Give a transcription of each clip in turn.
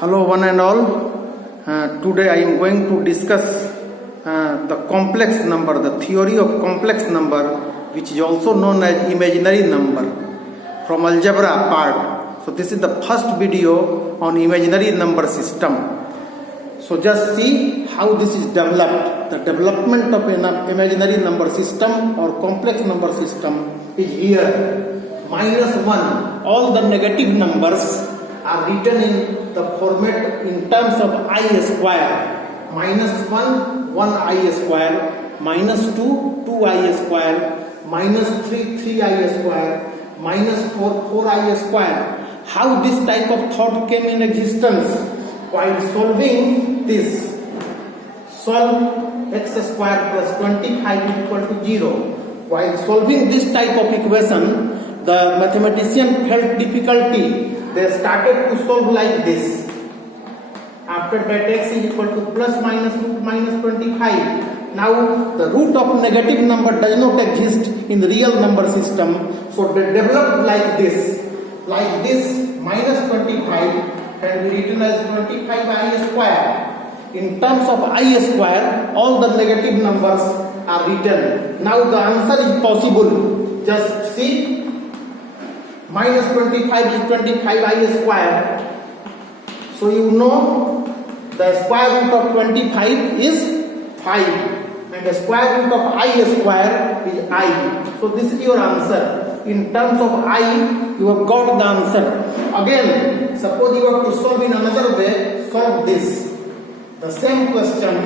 Hello one and all. Today I am going to discuss the complex number, the theory of complex number, which is also known as imaginary number, from algebra part. So this is the first video on imaginary number system. So just see how this is developed. The development of an imaginary number system or complex number system is here. -1, all the negative numbers are written in the format in terms of I square. -1, 1I square, -2, 2I square, -3, 3I square, -4, 4I square. How this type of thought came in existence? While solving this, solve x square plus 25 is equal to 0. While solving this type of equation, the mathematician felt difficulty. They started to solve like this. After that, x is equal to plus minus root minus 25. Now the root of negative number does not exist in the real number system, so they developed like this. Like this, minus 25 can be written as 25I square. In terms of I square, all the negative numbers are written. Now the answer is possible. Just see, minus 25 is 25I square. So you know the square root of 25 is 5 and the square root of I square is I. So this is your answer. In terms of I, you have got the answer. Again, suppose you have to solve in another way, solve this. The same question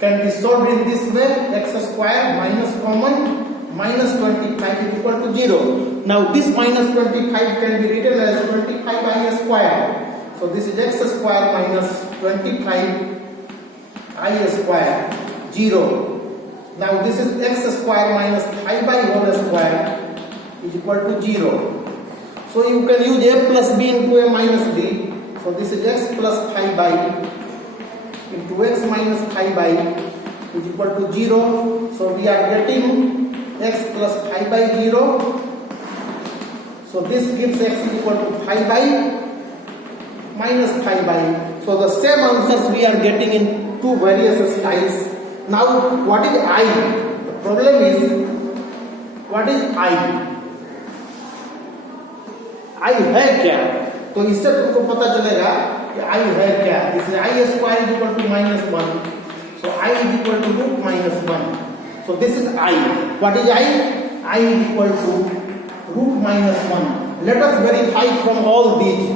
can be solved in this way, x square minus common, minus 25 is equal to 0. Now this minus 25 can be written as 25I square. So this is x square minus 25I square, 0. Now this is x square minus 5 by whole square is equal to 0. So you can use a plus b into a minus b. So this is x plus 5 by into x minus 5 by is equal to 0. So we are getting x plus 5 by 0. So this gives x equal to 5 by minus 5 by. So the same answers we are getting in two various styles. Now what is I? The problem is, what is I? I है क्या? तो इससे तुमको पता चलेगा कि I है क्या. This is I square is equal to -1. So I is equal to root -1. So this is I. What is I? I is equal to root -1. Let us verify from all these.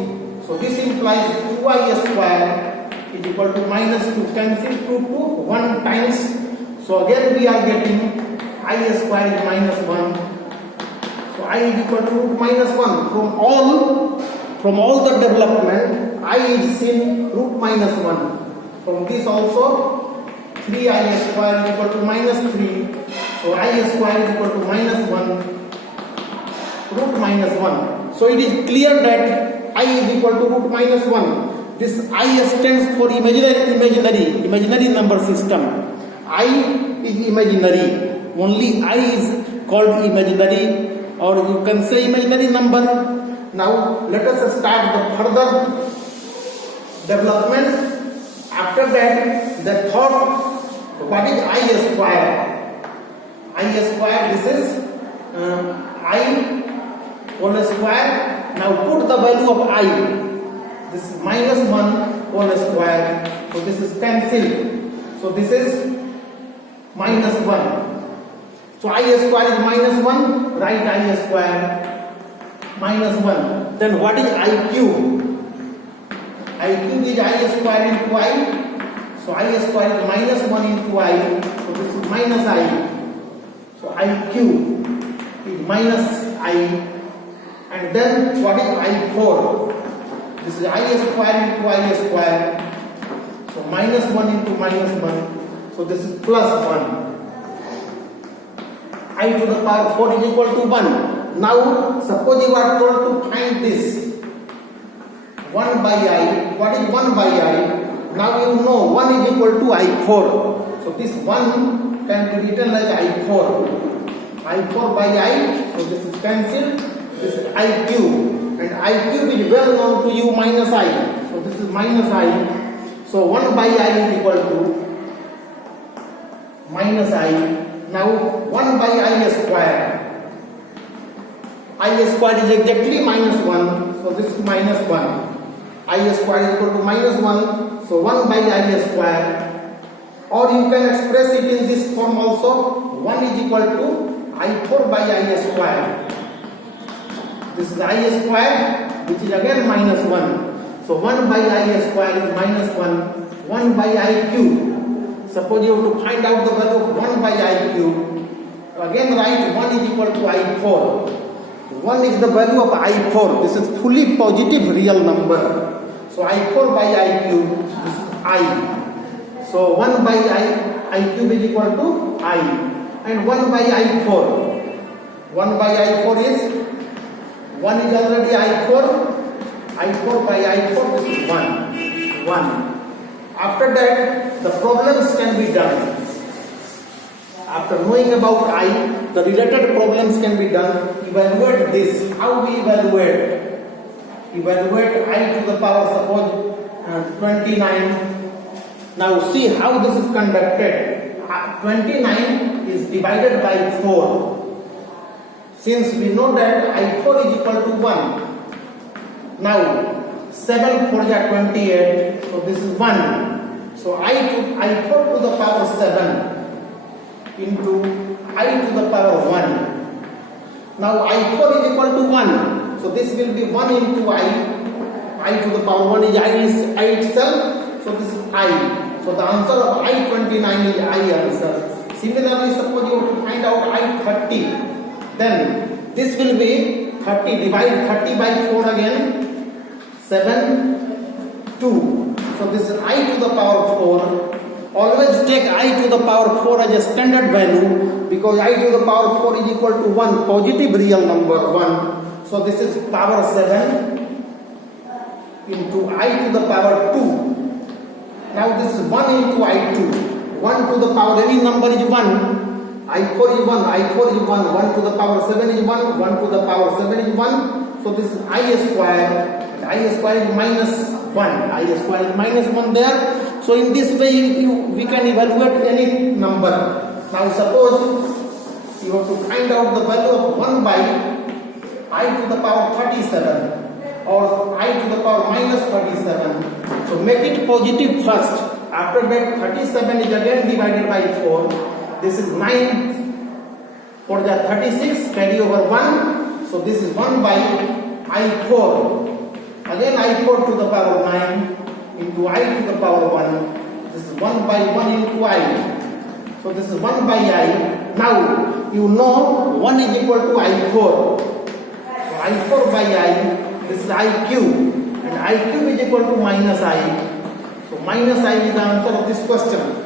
So this implies 2I square is equal to -2. Cancel 2 to 1 times. So again we are getting I square is -1. So I is equal to root -1. From all the development, I is in root -1. From this also, 3I square is equal to -3. So I square is equal to -1, root -1. So it is clear that I is equal to root -1. This I stands for imaginary number system. I is imaginary. Only I is called imaginary, or you can say imaginary number. Now let us start the further development. After that, the thought, what is I square? I square, this is I whole square. Now put the value of I. This is -1 whole square. So this is cancelled. So this is -1. So I square is -1. Write I square -1. Then what is I cube? I cube is I square into I. So I square is -1 into I. So this is minus I. So I cube is minus I. And then what is I4? This is I square into I square. So -1 into -1. So this is plus 1. I to the power 4 is equal to 1. Now suppose you are told to find this 1 by I. What is 1 by I? Now you know 1 is equal to I4. So this 1 can be written as I4. I4 by I. So this is cancelled. This is I cube. and I cube is well known to you, minus I. So this is minus I. So 1 by I is equal to minus I. Now 1 by I square. I square is exactly minus 1. So this is minus 1. I square is equal to minus 1. So 1 by I square. Or you can express it in this form also. 1 is equal to I4 by I square. This is I square, which is again minus 1. So 1 by I square is minus 1. 1 by I cube. Suppose you have to find out the value of 1 by I cube. Again write 1 is equal to I4. 1 is the value of I4. This is fully positive real number. So I4 by I cube, this is I. So 1 by I cube is equal to I. And 1 by I4. 1 by I4 is, 1 is already I4. I4 by I4, this is 1. 1. After that, the problems can be done. After knowing about I, the related problems can be done. Evaluate this. How we evaluate? Evaluate I to the power, suppose 29. Now see how this is conducted. 29 is divided by 4. Since we know that I4 is equal to 1. Now 7 4 is 28. So this is 1. So I4 to the power 7 into I to the power 1. Now I4 is equal to 1. So this will be 1 into I to the power 1 is I itself. So this is I. So the answer of I29 is I answer. Similarly, suppose you have to find out I30. Then this will be 30. Divide 30 by 4 again. 7, 2. So this is I to the power 4. Always take I to the power 4 as a standard value, because I to the power 4 is equal to 1, positive real number 1. So this is power 7 into I to the power 2. Now this is 1 into I2. 1 to the power, any number is 1. I4 is 1, I4 is 1. 1 to the power 7 is 1. 1 to the power 7 is 1. So this is I square. And I square is minus 1. I square is minus 1 there. So in this way we can evaluate any number. Now suppose you have to find out the value of 1 by I to the power 37 or I to the power minus 37. So make it positive first. After that 37 is again divided by 4. This is 9 for the 36, carry over 1. So this is 1 by I4. Again I4 to the power 9 into I to the power 1. This is 1 by 1 into I. So this is 1 by I. Now you know 1 is equal to I4. So I4 by I, this is I cube. And I cube is equal to minus I. So minus I is the answer of this question.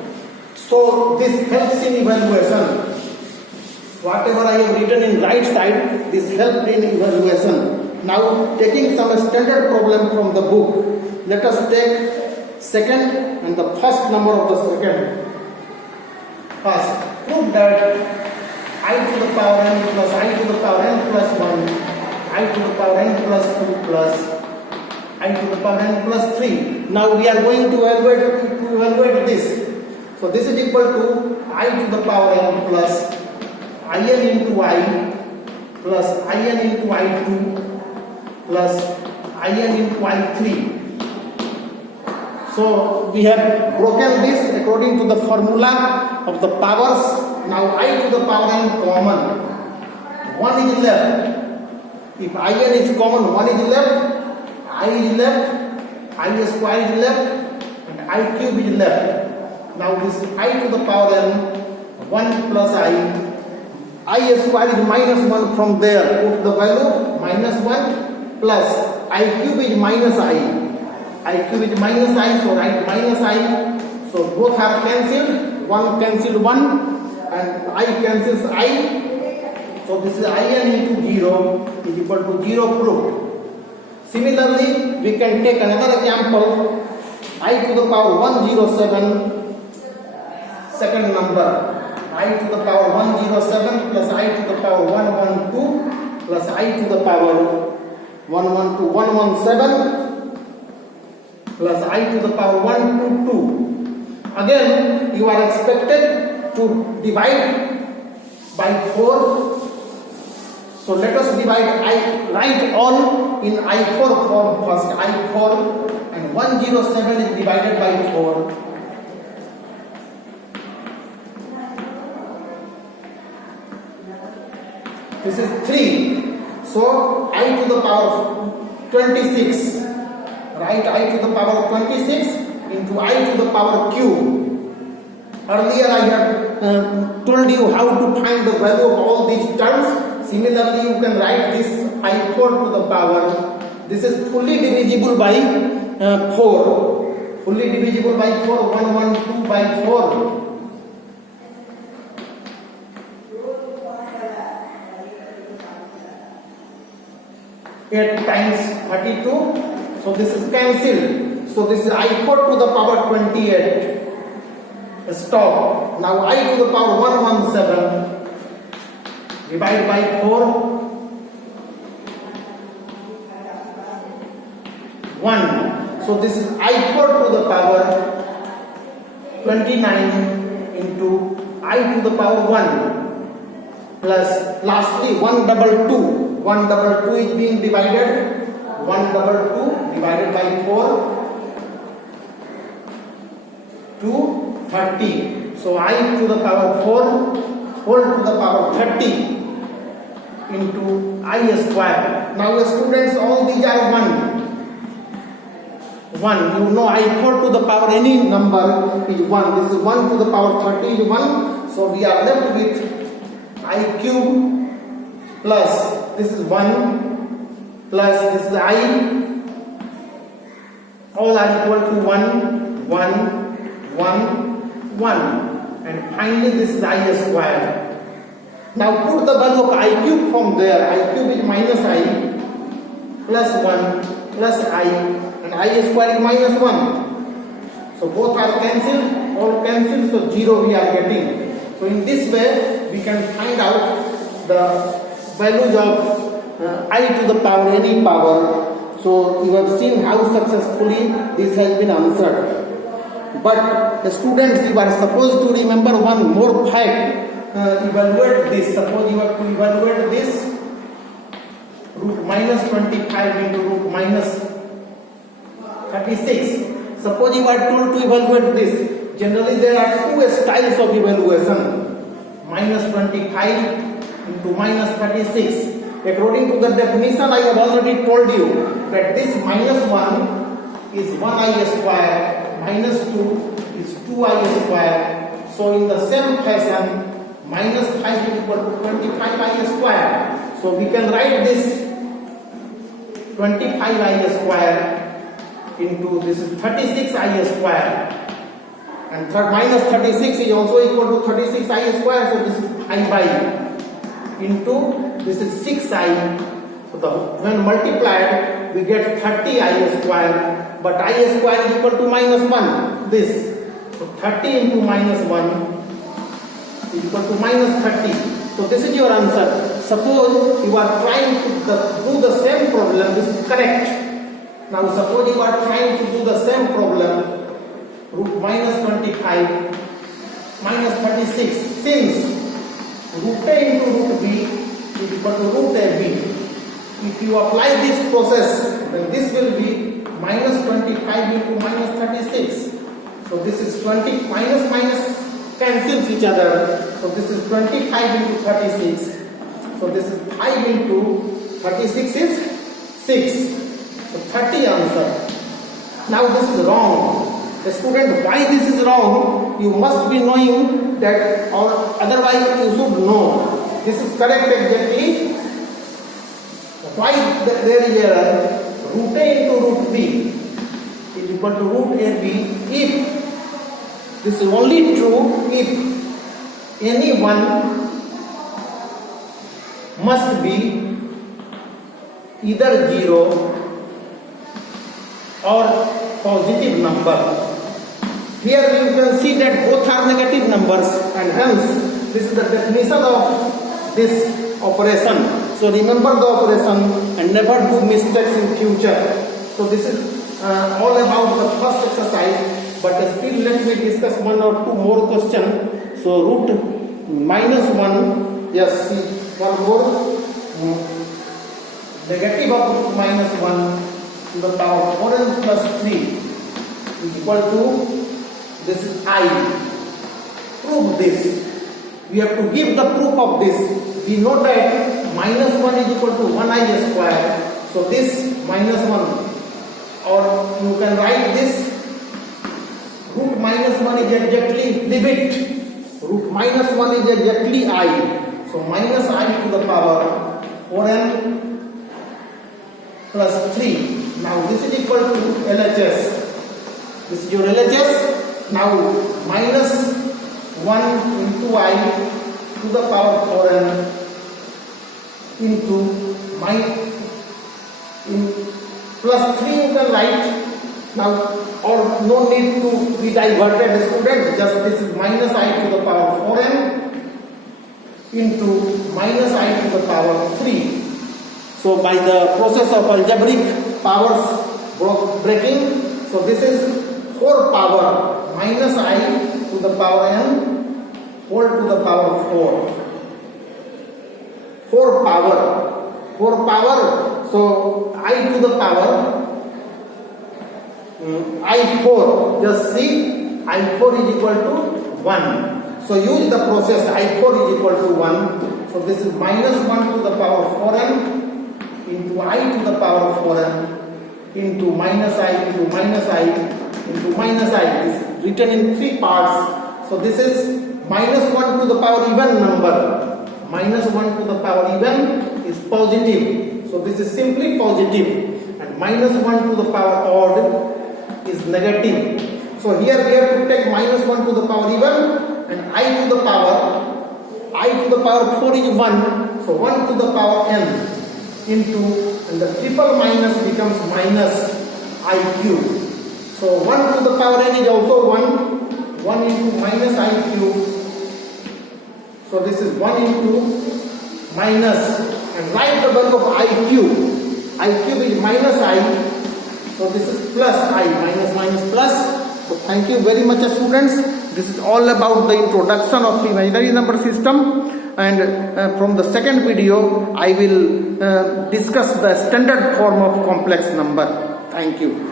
So this helps in evaluation. Whatever I have written in right side, this helped in evaluation. Now taking some standard problem from the book, let us take second and the first number of the second. First, prove that I to the power n plus I to the power n plus 1, I to the power n plus 2 plus I to the power n plus 3. Now we are going to evaluate this. So this is equal to I to the power n plus in into I plus in into I2 plus in into I3. So we have broken this according to the formula of the powers. Now I to the power n common. 1 is left. If in is common, 1 is left. I is left, I square is left, and I cube is left. Now this I to the power n, 1 plus I square is minus 1 from there. Put the value minus 1 plus I cube is minus I cube is minus I, so write minus I. So both are cancelled. 1 cancelled 1, and I cancels I. So this is in into 0 is equal to 0 proved. Similarly, we can take another example. I to the power 107, second number. I to the power 107 plus I to the power 112 plus I to the power 112, 117 plus I to the power 122. Again, you are expected to divide by 4. So let us divide. I write all in I4 form first. I4 and 107 is divided by 4. This is 3. So I to the power 26. Write I to the power 26 into I to the power q. Earlier I had told you how to find the value of all these terms. Similarly, you can write this I4 to the power. This is fully divisible by 4. Fully divisible by 4. 112 by 4. 8 times 32. So this is cancelled. So this is I4 to the power 28. Stop. Now I to the power 117. Divide by 4. 1. So this is I4 to the power 29 into I to the power 1 plus lastly 122. 122 is being divided. 122 divided by 4 to 30. So I to the power 4 whole to the power 30 into I square. Now students, all these are 1. 1. You know I4 to the power any number is 1. This is 1 to the power 30 is 1. So we are left with I cube plus this is 1 plus this is I. All are equal to 1, 1, 1, 1. And finally this is I square. Now put the value of I cube from there. I cube is minus I plus 1 plus I and I square is minus 1. So both are cancelled, all cancelled, so 0 we are getting. So in this way we can find out the values of I to the power any power. So you have seen how successfully this has been answered. But the students, you are supposed to remember one more fact. Evaluate this. Suppose you have to evaluate this root minus 25 into root minus 36. Suppose you are told to evaluate this. Generally there are two styles of evaluation. Minus 25 into minus 36. According to the definition, I have already told you that this minus 1 is 1i square, minus 2 is 2i square. So in the same fashion, minus 5 is equal to 25i square. So we can write this 25i square into this is 36i square. And minus 36 is also equal to 36i square. So this is I by into this is 6i. So when multiplied we get 30i square, but I square is equal to minus 1. This. So 30 into minus 1 is equal to minus 30. So this is your answer. Suppose you are trying to do the same problem. This is correct. Now suppose you are trying to do the same problem. Root minus 25 minus 36. Since root a into root b is equal to root ab. If you apply this process, then this will be minus 25 into minus 36. So this is 20 minus minus cancels each other. So this is 25 into 36. So this is 5 into 36 is 6. So 30 answer. Now this is wrong. The student, why this is wrong? You must be knowing that, or otherwise you should know. This is correct exactly. Why there is error? Root a into root b is equal to root ab if this is only true if any one must be either 0 or positive number. Here you can see that both are negative numbers, and hence this is the definition of this operation. So remember the operation and never do mistakes in future. So this is all about the first exercise, but still let me discuss one or two more questions. So root -1, yes, see one more, negative of root -1 to the power 4n plus 3 is equal to, this is I. Prove this. We have to give the proof of this. We know that -1 is equal to 1i square. So this -1, or you can write this root -1 is exactly, leave it. Root -1 is exactly I. So minus I to the power 4n plus 3. Now this is equal to LHS. This is your LHS. Now minus 1 into I to the power 4n into plus 3 you can write. Now, or no need to be diverted, student. Just this is minus I to the power 4n into minus I to the power 3. So by the process of algebraic powers breaking, so this is 4 power minus I to the power n whole to the power 4. 4 power. So I to the power I4. Just see, I4 is equal to 1. So use the process. I4 is equal to 1. So this is minus 1 to the power 4n into I to the power 4n into minus I into minus I into minus I. This is written in 3 parts. So this is minus 1 to the power even number. Minus 1 to the power even is positive. So this is simply positive. And minus 1 to the power odd is negative. So here we have to take minus 1 to the power even, and I to the power 4 is 1. So 1 to the power n into, and the triple minus becomes minus I cube. So 1 to the power n is also 1 into minus I cube. So this is 1 into minus, and write the value of I cube. I cube is minus I. So this is plus I, minus plus. So thank you very much, students. This is all about the introduction of imaginary number system. And from the second video, I will discuss the standard form of complex number. Thank you.